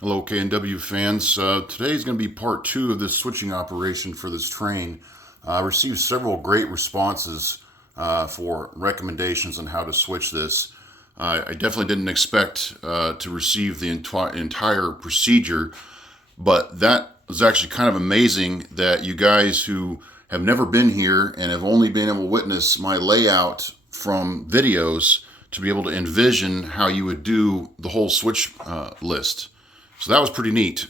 Hello, KNW fans. Today is going to be part two of this switching operation for this train. I received several great responses for recommendations on how to switch this. I definitely didn't expect to receive the entire procedure, but that was actually kind of amazing that you guys who have never been here and have only been able to witness my layout from videos to be able to envision how you would do the whole switch list. So that was pretty neat.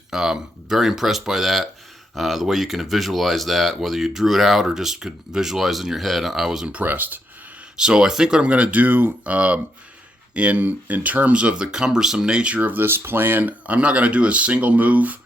Very impressed by that. The way you can visualize that, whether you drew it out or just could visualize in your head, I was impressed. So I think what I'm going to do in terms of the cumbersome nature of this plan, I'm not going to do a single move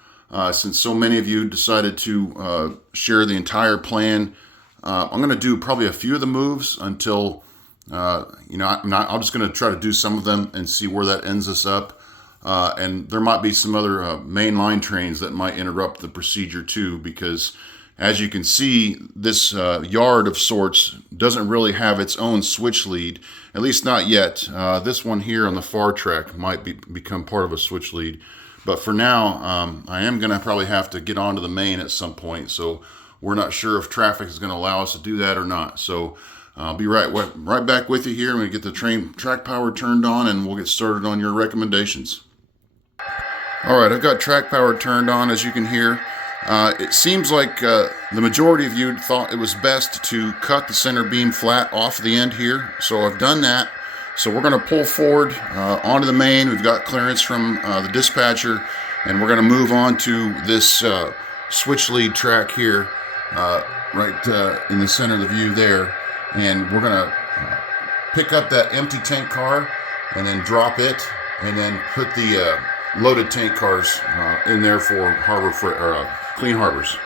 since so many of you decided to share the entire plan. I'm going to do probably a few of the moves until I'm just going to try to do some of them and see where that ends us up. And there might be some other mainline trains that might interrupt the procedure too, because as you can see, this yard of sorts doesn't really have its own switch lead, at least not yet. This one here on the far track might become part of a switch lead. But for now, I am going to probably have to get onto the main at some point. So we're not sure if traffic is going to allow us to do that or not. So I'll be right back with you here when we get the train track power turned on, and we'll get started on your recommendations. All right, I've got track power turned on, as you can hear. It seems like the majority of you thought it was best to cut the center beam flat off the end here. So I've done that. So we're going to pull forward onto the main. We've got clearance from the dispatcher, and we're going to move on to this switch lead track here, right in the center of the view there. And we're going to pick up that empty tank car and then drop it, and then put the loaded tank cars in there for clean harbors.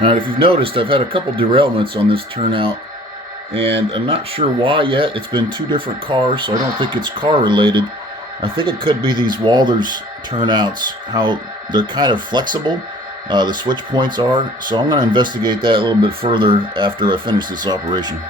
All right, if you've noticed, I've had a couple derailments on this turnout, and I'm not sure why yet. It's been two different cars, so I don't think it's car related. I think it could be these Walthers turnouts, how they're kind of flexible, the switch points are. So I'm going to investigate that a little bit further after I finish this operation.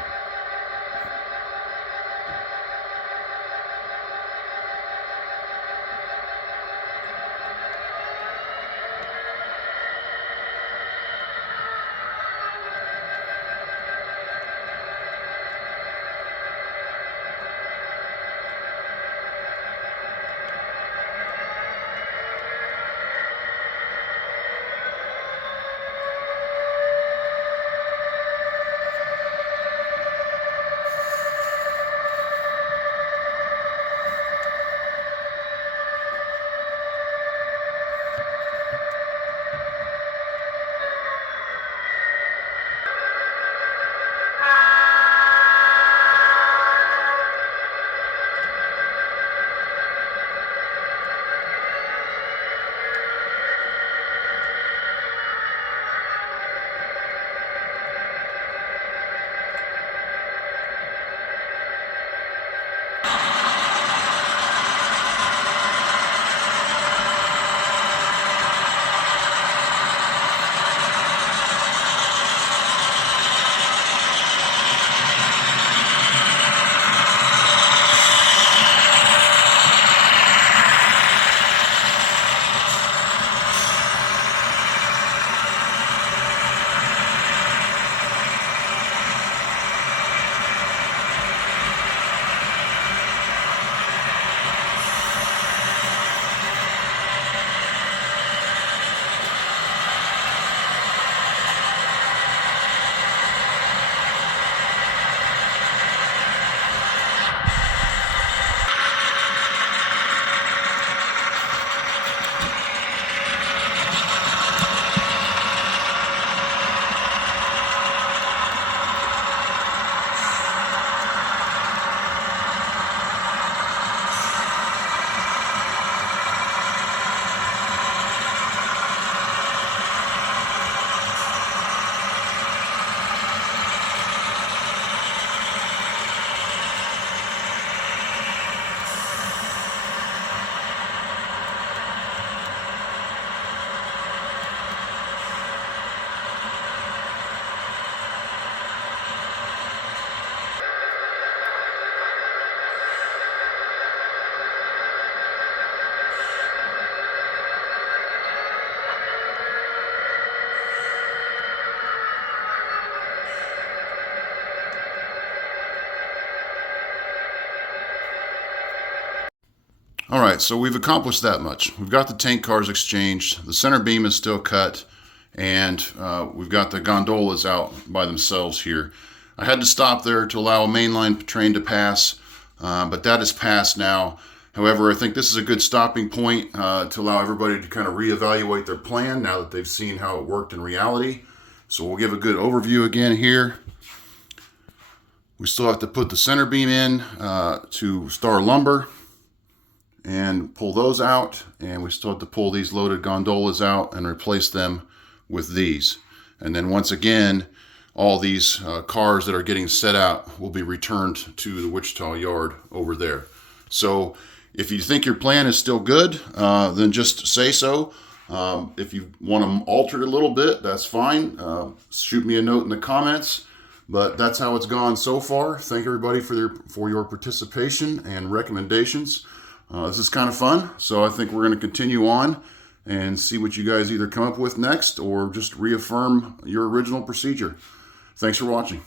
All right, so we've accomplished that much. We've got the tank cars exchanged, the center beam is still cut, and we've got the gondolas out by themselves here. I had to stop there to allow a mainline train to pass, but that is passed now. However, I think this is a good stopping point to allow everybody to kind of reevaluate their plan now that they've seen how it worked in reality. So we'll give a good overview again here. We still have to put the center beam in to Star Lumber and pull those out, and we still have to pull these loaded gondolas out and replace them with these. And then once again, all these cars that are getting set out will be returned to the Wichita yard over there. So if you think your plan is still good, then just say so. If you want them altered a little bit, that's fine. Shoot me a note in the comments. But that's how it's gone so far. Thank everybody for your participation and recommendations. This is kind of fun, so I think we're going to continue on and see what you guys either come up with next or just reaffirm your original procedure. Thanks for watching.